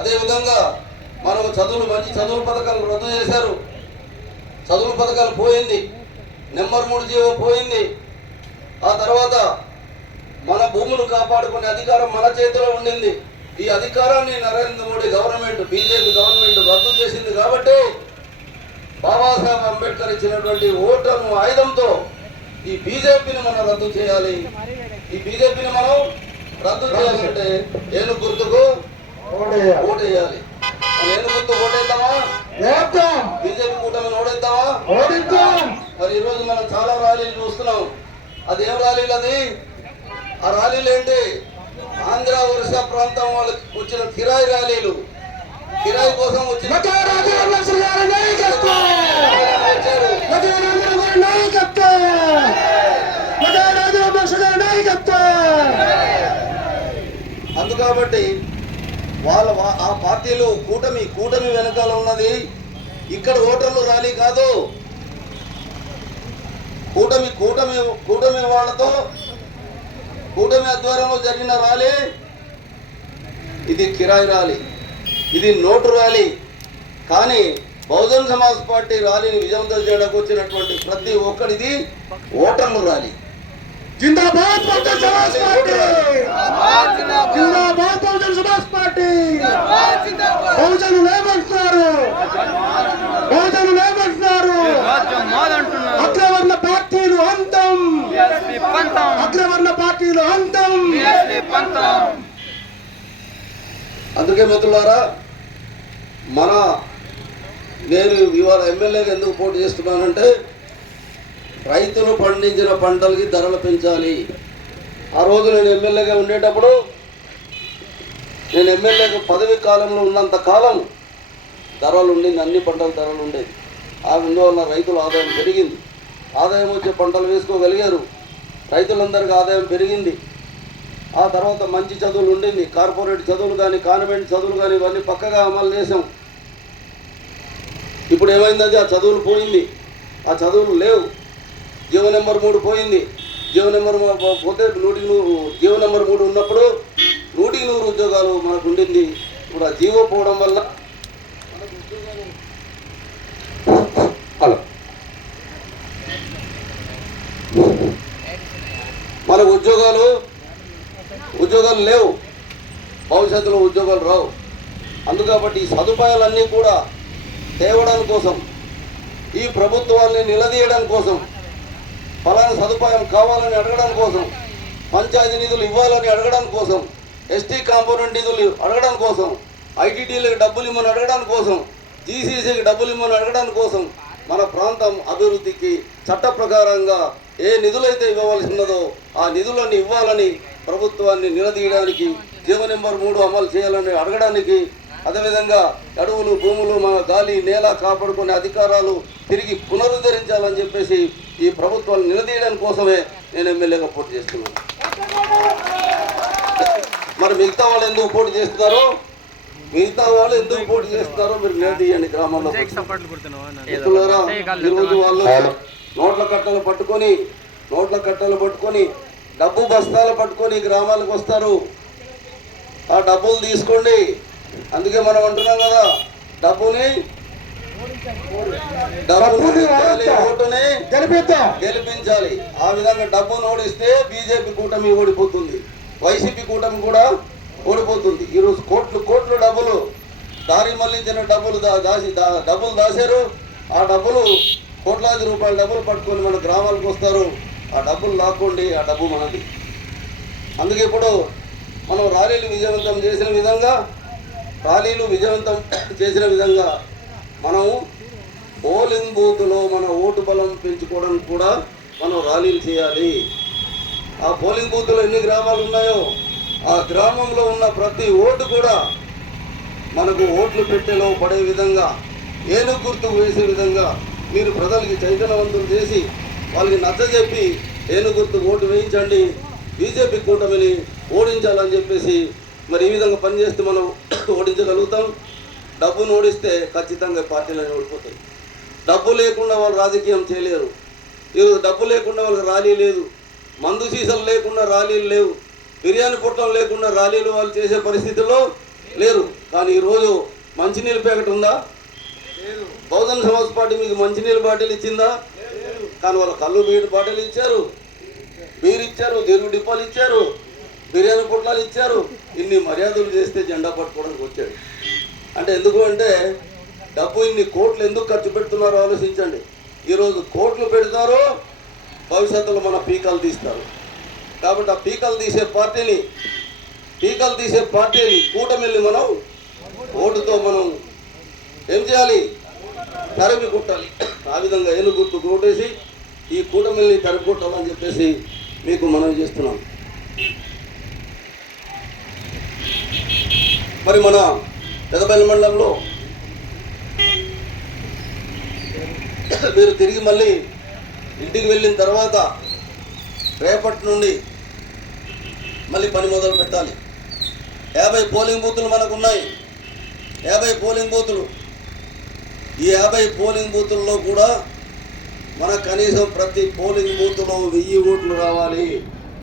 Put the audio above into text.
అదేవిధంగా మనకు చదువులు మంచి చదువుల పథకాలు రద్దు చేశారు. చదువుల పథకాలు పోయింది. నెంబర్ మూడు జీవో పోయింది. ఆ తర్వాత మన భూములు కాపాడుకునే అధికారం మన చేతిలో ఉండింది. ఈ అధికారాన్ని Narendra Modi government BJP government రద్దు చేసింది కాబట్టి బాబాసాహెబ్ అంబేద్కర్ ఇచ్చినటువంటి ఓటము ఆయుధంతో ఈ బీజేపీని మనం రద్దు చేయాలి. ఈ బీజేపీని మనం రద్దు చేయాలంటే ఏను గుర్తుకు? ఓటేయాలి ఏను గుర్తు ఓటేద్దామా బీజేపీ కూటమిని ఓడేద్దామా ఓడిద్దాం. మరి ఈరోజు మనం చాలా ర్యాలీలు చూస్తున్నాం. అది ఏం ర్యాలీలు అది? ఆ ర్యాలీలు ఏంటి? ఆంధ్ర ఒరిస్సా ప్రాంతం వాళ్ళకి వచ్చిన కిరాయి ర్యాలీలు. కిరాయి కోసం వచ్చిన అందు కాబట్టి వాళ్ళ ఆ పార్టీలు కూటమి కూటమి వెనకాల ఉన్నది. ఇక్కడ ఓటర్లు ర్యాలీ కాదు. కూటమి కూటమి కూటమి వాళ్ళతో కూటమి ఆధ్వర్యంలో జరిగిన ర్యాలీ. ఇది కిరాయి ర్యాలీ. ఇది నోటు ర్యాలీ. కానీ బహుజన్ సమాజ్ పార్టీ ర్యాలీని విజయవంతం చేయడానికి వచ్చినటువంటి ప్రతి ఒక్కరిది ఓటర్లు ర్యాలీ. జిందాబాద్ బహుజన్ సమాజ్ పార్టీ! జిందాబాద్ బహుజన్ సమాజ్ పార్టీ! బహుజనులు ఏమంటున్నారు బహుజనులు ఏమంటున్నారు అగ్రవర్ణ పార్టీలు అంతం! అగ్రవర్ణ పార్టీలు అంతం! అందుకే మిత్రులారా మన నేను ఇవాళ ఎమ్మెల్యేగా ఎందుకు పోటీ చేస్తున్నానంటే రైతులు పండించిన పంటలకి ధరలు పెంచాలి. ఆ రోజు నేను ఎమ్మెల్యేగా ఉండేటప్పుడు నేను ఎమ్మెల్యేగా పదవి కాలంలో ఉన్నంత కాలం ధరలు ఉండింది అన్ని పంటల ధరలు ఉండేది ఆ అందువల్ల రైతుల ఆదాయం పెరిగింది. ఆదాయం వచ్చే పంటలు వేసుకోగలిగారు. రైతులందరికీ ఆదాయం పెరిగింది. ఆ తర్వాత మంచి చదువులు ఉండింది. కార్పొరేట్ చదువులు కానీ కాన్వెంట్ చదువులు కానీ ఇవన్నీ పక్కగా అమలు చేసాం ఇప్పుడు ఏమైందంటే ఆ చదువులు పోయింది. ఆ చదువులు లేవు. జీవ నెంబర్ మూడు పోయింది. జీవ నెంబర్ పోతే నూటికి నూరు జీవ నెంబర్ మూడు ఉన్నప్పుడు నూటికి నూరు ఉద్యోగాలు మనకు ఉండింది. ఇప్పుడు ఆ జీవో పోవడం వల్ల హలో. మనకు ఉద్యోగాలు ఉద్యోగాలు లేవు. భవిష్యత్తులో ఉద్యోగాలు రావు. అందుకబట్టి ఈ సదుపాయాలన్నీ కూడా తేవడం కోసం ఈ ప్రభుత్వాన్ని నిలదీయడం కోసం ఫలానా సదుపాయం కావాలని అడగడం కోసం పంచాయతీ నిధులు ఇవ్వాలని అడగడం కోసం ఎస్టీ కాంపోనెంట్ నిధులు అడగడం కోసం ఐటీటీలకు డబ్బులు ఇమ్మని అడగడం కోసం జీసీసీకి డబ్బులు ఇమ్మని అడగడం కోసం మన ప్రాంతం అభివృద్ధికి చట్ట ప్రకారంగా ఏ నిధులైతే ఇవ్వవలసి ఉన్నదో ఆ నిధులను ఇవ్వాలని ప్రభుత్వాన్ని నిలదీయడానికి జీవ నెంబర్ మూడు అమలు చేయాలని అడగడానికి అదేవిధంగా అడవులు భూములు మన గాలి నేల కాపాడుకునే అధికారాలు తిరిగి పునరుద్ధరించాలని చెప్పేసి ఈ ప్రభుత్వాన్ని నిలదీయడం కోసమే నేను ఎమ్మెల్యేగా పోటీ చేస్తున్నాను. మరి మిగతా వాళ్ళు ఎందుకు పోటీ చేస్తున్నారో? మిగతా వాళ్ళు ఎందుకు పోటీ చేస్తున్నారో? మీరు నిలదీయండి గ్రామంలో ఈరోజు వాళ్ళు నోట్ల కట్టలు పట్టుకొని నోట్ల కట్టలు పట్టుకొని డబ్బు బస్తాలు పట్టుకొని గ్రామాలకు వస్తారు. ఆ డబ్బులు తీసుకోండి. అందుకే మనం అంటున్నాం కదా డబ్బుని ఓటుని గెలిపిద్దాం. గెలిపించాలి. ఆ విధంగా డబ్బును ఓడిస్తే బీజేపీ కూటమి ఓడిపోతుంది. వైసీపీ కూటమి కూడా ఓడిపోతుంది. ఈరోజు కోట్లు కోట్లు డబ్బులు దారి మళ్ళించిన డబ్బులు దాసి డబ్బులు దాశారు. ఆ డబ్బులు కోట్లాది రూపాయల డబ్బులు పట్టుకొని మన గ్రామాలకు వస్తారు. ఆ డబ్బులు లాక్కోండి ఆ డబ్బు మనది. అందుకే ఇప్పుడు మనం ర్యాలీలు విజయవంతం చేసిన విధంగా ర్యాలీలు విజయవంతం చేసిన విధంగా మనం పోలింగ్ బూత్లో మన ఓటు బలం పెంచుకోవడానికి కూడా మనం ర్యాలీలు చేయాలి. ఆ పోలింగ్ బూత్లో ఎన్ని గ్రామాలు ఉన్నాయో ఆ గ్రామంలో ఉన్న ప్రతి ఓటు కూడా మనకు ఓట్లు పెట్టెలో పడే విధంగా ఏనుగు గుర్తు వేసే విధంగా మీరు ప్రజలకి చైతన్యవంతులు చేసి వాళ్ళకి నచ్చజెప్పి ఏనుగు గుర్తు ఓటు వేయించండి. బీజేపీ కూటమిని ఓడించాలని చెప్పేసి మరి ఈ విధంగా పనిచేస్తే మనం ఓడించగలుగుతాం. డబ్బును ఓడిస్తే ఖచ్చితంగా పార్టీలను ఓడిపోతాయి. డబ్బు లేకుండా వాళ్ళు రాజకీయం చేయలేరు. ఈరోజు డబ్బు లేకుండా వాళ్ళకి ర్యాలీ లేదు. మందు సీసాలు లేకుండా ర్యాలీలు లేవు. బిర్యానీ పుట్టం లేకుండా ర్యాలీలు వాళ్ళు చేసే పరిస్థితుల్లో లేరు. కానీ ఈరోజు మంచినీళ్ళ ప్యాకెట్ ఉందా? బహుజన్ సమాజ్ పార్టీ మీకు మంచినీళ్ళ బాటిల్ ఇచ్చిందా? కానీ వాళ్ళు కళ్ళు బీడు బాటిల్ ఇచ్చారు. బీర్ ఇచ్చారు దీర్ఘ డిప్పాలు ఇచ్చారు. బిర్యానీ పొట్లాలు ఇచ్చారు. ఇన్ని మర్యాదలు చేస్తే జెండా పట్టుకోవడానికి వచ్చాడు. అంటే ఎందుకు అంటే డబ్బు ఇన్ని కోట్లు ఎందుకు ఖర్చు పెడుతున్నారో ఆలోచించండి. ఈరోజు కోట్లు పెడతారు భవిష్యత్తులో మన పీకలు తీస్తారు. కాబట్టి ఆ పీకలు తీసే పార్టీని పీకలు తీసే పార్టీని కూటమిల్ని మనం ఓటుతో మనం ఏం చేయాలి? తరిమి కుట్టాలి. ఆ విధంగా ఏలు గుర్తు కొట్టేసి ఈ కూటమిల్ని తరిమి కొట్టాలని చెప్పేసి మీకు మనం చేస్తున్నాం మరి మన పెదపల్లి మండలంలో మీరు తిరిగి మళ్ళీ ఇంటికి వెళ్ళిన తర్వాత రేపటి నుండి మళ్ళీ పని మొదలు పెట్టాలి. యాభై పోలింగ్ బూతులు మనకు ఉన్నాయి. యాభై పోలింగ్ బూతులు. ఈ యాభై పోలింగ్ బూతుల్లో కూడా మన కనీసం ప్రతి పోలింగ్ బూత్లో వెయ్యి ఓట్లు రావాలి.